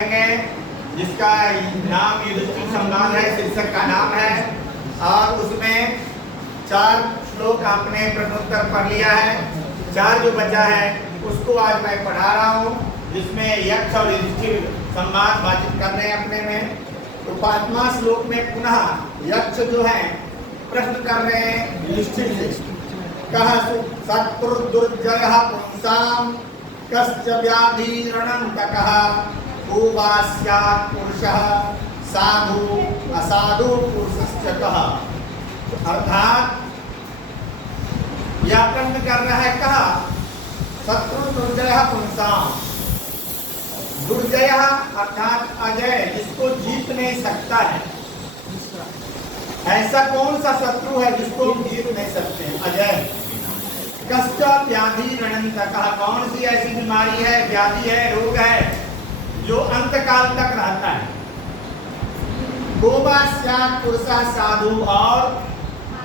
जिसका नाम युधिष्ठिर संवाद है, शीर्षक का नाम है। और उसमें 4 श्लोक आपने प्रश्नोत्तर पढ़ लिया है। 4 जो बचा है उसको आज मैं पढ़ा रहा हूँ, जिसमें यक्ष और युधिष्ठिर संवाद बातचीत कर रहे हैं अपने में। तो 5वां श्लोक में पुनः यक्ष जो है प्रश्न कर रहे हैं युधिष्ठिर से। कह शत्रुर्दुर्जयः पुंसां कश्च व्याधिरणन्तकः भूवास्यात् पुरुषः साधु असाधु पुरुषश्च कः। अर्थात यह प्रश्न कर रहा है, कहा शत्रु दुर्जय पुंसां। दुर्जय अर्थात अजय, जिसको जीत नहीं सकता है। ऐसा कौन सा शत्रु है जिसको हम जीत नहीं सकते हैं? अजय। कश्च व्याधि रणन्तकः, कौन सी ऐसी बीमारी है, व्याधि है, रोग है जो अंत काल तक रहता है। गोवास्यात् पुरुषः साधु, और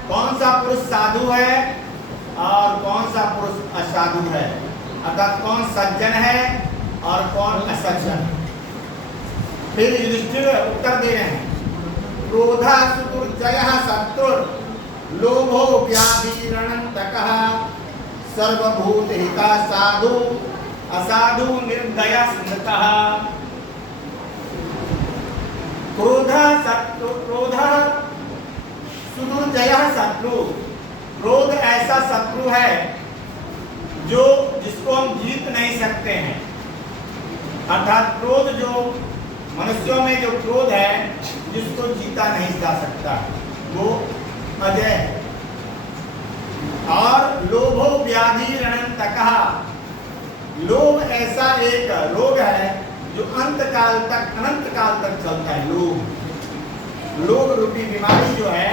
कौन सा पुरुष साधु है और कौन सा पुरुष असाधु है, अर्थात कौन सज्जन है और कौन असज्जन। फिर युधिष्ठिर उत्तर दे रहे हैं, क्रोधः सुदुर्जयः शत्रुर् लोभो व्याधिरणन्तकः सर्वभूतहितः साधु असाधु निर्दय स्मृतः। क्रोध सुदुर्जयः शत्रु, क्रोध ऐसा शत्रु है जिसको हम जीत नहीं सकते हैं। अर्थात क्रोध जो मनुष्यों में जो क्रोध है जिसको जीता नहीं जा सकता, वो अजय है। और लोभो व्याधि रणन्तकः, लोभ ऐसा एक रोग है जो अनंत काल तक चलता है। लोभ रूपी बीमारी जो है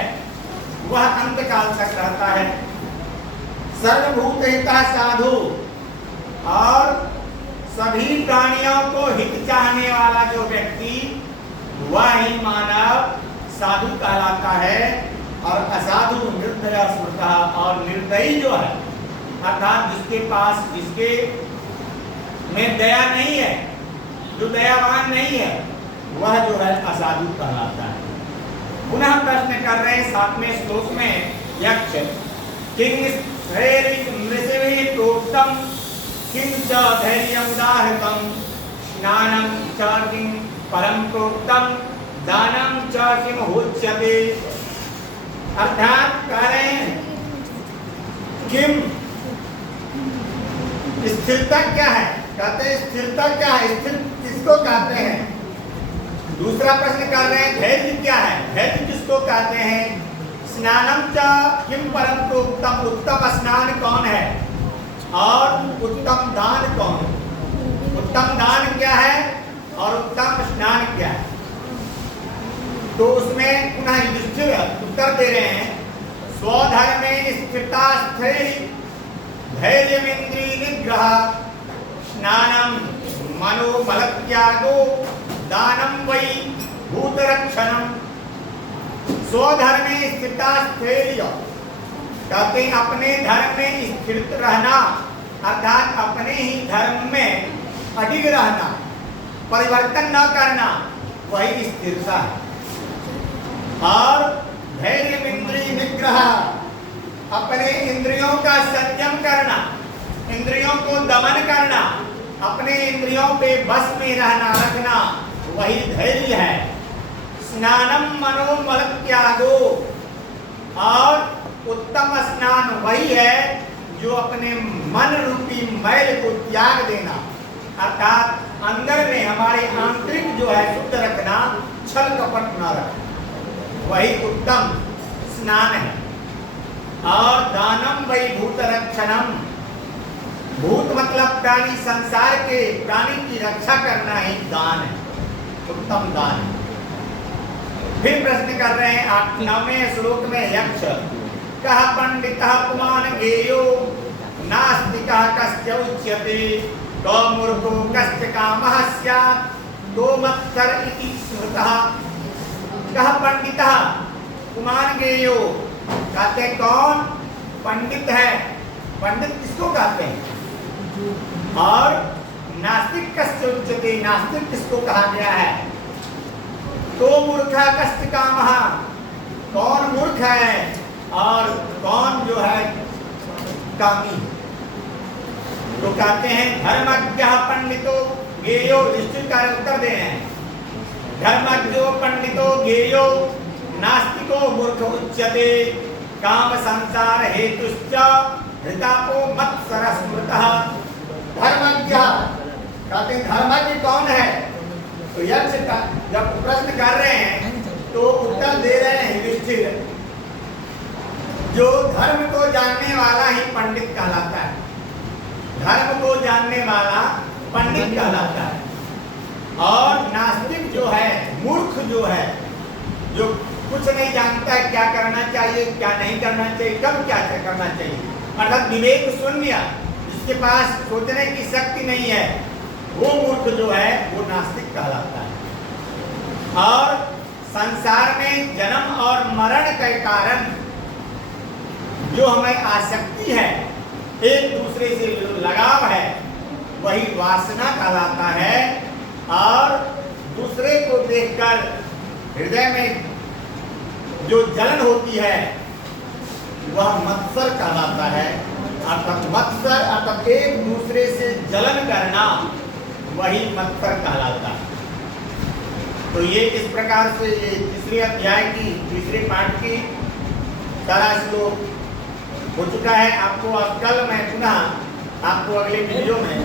वह अनंत काल तक रहता है। सर्वभूतहितः साधु, और सभी प्राणियों को हित चाहने वाला जो व्यक्ति वह ही मानव साधु कहलाता है। और असाधु निर्दय स्मृतः, और निर्दयी जो है अर्थात जिसके में दया नहीं है, जो दयावान नहीं है, वह जो है असाधु कहलाता है। पुनः प्रश्न कर रहे हैं 7वें श्लोक में यक्ष, किं स्थैर्यमृषिभिः प्रोक्तं किं च धैर्यमुदाहृतं स्नानं च किं परं प्रोक्तं दानं च किमुच्यते। अर्थात कह रहे हैं किम, स्थिरता क्या है, कहते हैं स्थिरता क्या है, स्थिर किसको कहते हैं। दूसरा प्रश्न कर रहे हैं धैर्य क्या है, धैर्य किसको कहते हैं। स्नानम च किम परम प्रोक्तम, उत्तम स्नान कौन है और उत्तम दान कौन है। उत्तम दान क्या है और उत्तम स्नान क्या है। तो उसमें पुनः युधिष्ठिर उत्तर दे रहे हैं, स्वधर्मे स्थिता स्थैर्य धैर्यमिन्द्रिय निग्रह स्नानं मनोबलत्यागो दानं वै भूतरक्षणम्। स्वधर्मे स्थिता स्थैर्य, कहते हैं अपने धर्म में स्थिर रहना, अर्थात अपने ही धर्म में अडिग रहना, परिवर्तन न करना, वही स्थिरता है। और धैर्यमिन्द्रिय निग्रह, अपने इंद्रियों का संयम करना, इंद्रियों को दमन करना, अपने इंद्रियों पे बस में रखना, वही धैर्य है। स्नानम मनोमलत्यागो, और उत्तम स्नान वही है जो अपने मन रूपी मैल को त्याग देना, अर्थात अंदर में हमारे आंतरिक जो है शुद्ध रखना, छल कपट न रखना, वही उत्तम स्नान है। और दानम वै भूतरक्षणम, भूत मतलब प्राणी, संसार के प्राणी की रक्षा करना ही दान है, उत्तम दान है। फिर प्रश्न कर रहे हैं 9वें श्लोक में यक्ष, कः पंडितः पुमान् ज्ञेयो नास्तिकः कस्य उच्यते कौमूर्खो कस्य कामः स्यात् तोमत्सर इति स्मृतः। कः पंडितः पुमान् ज्ञेयो, कहते कौन पंडित है, पंडित किसको कहते हैं, और नास्तिक कस्य उच्यते, नास्तिक किसको कहा गया है? तो मूर्खा कस्य कामः, कौन मूर्ख है और कौन जो है कामी। तो कहते हैं धर्मज्ञः पंडितो ज्ञेयो, निश्चित कार्य उत्तर दे हैं, धर्मज्ञो पंडितो ज्ञेयो नास्तिको मूर्ख उच्यते, काम संसार हेतुश्च हृतापो मत्सर स्मृतः। धर्मज्ञ कहते हैं धर्मज्ञ कौन है? तो यक्ष जब प्रश्न कर रहे हैं तो उत्तर दे रहे हैं युधिष्ठिर, जो धर्म को जानने वाला ही पंडित कहलाता है, धर्म को जानने वाला पंडित कहलाता है। और नास्तिक जो है, मूर्ख जो है, जो कुछ नहीं जानता है क्या करना चाहिए क्या नहीं करना चाहिए, कब क्या करना चाहिए, अर्थात विवेक शून्य, जिसके पास सोचने की शक्ति नहीं है, वो मूर्ख जो है वो नास्तिक कहलाता है। और संसार में जन्म और मरण के कारण जो हमें आसक्ति है, एक दूसरे से जो लगाव है, वही वासना कहलाता है। और दूसरे को देखकर हृदय में जो जलन होती है वह मत्सर कहलाता है। अर्थात मत्सर अर्थात एक दूसरे से जलन करना, वही मत्सर कहलाता है। तो ये इस प्रकार से ये तीसरे अध्याय की तीसरे पाठ की सारा श्लोक हो चुका है। आपको अब कल मैं पुनः आपको अगले वीडियो में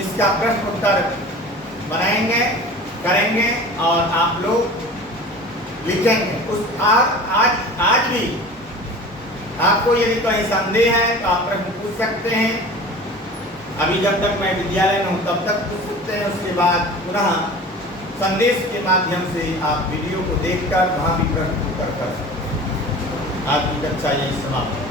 इसका प्रश्न उत्तर बनाएंगे, करेंगे और आप लोग लिखेंगे। उस आज भी आपको यदि कोई संदेह है तो आप प्रश्न पूछ सकते हैं। अभी जब तक मैं विद्यालय में हूँ तब तक पूछ सकते हैं, उसके बाद पुनः संदेश के माध्यम से आप वीडियो को देखकर वहाँ भी प्रश्न उत्तर कर सकते हैं। आज की कक्षा यही समाप्त।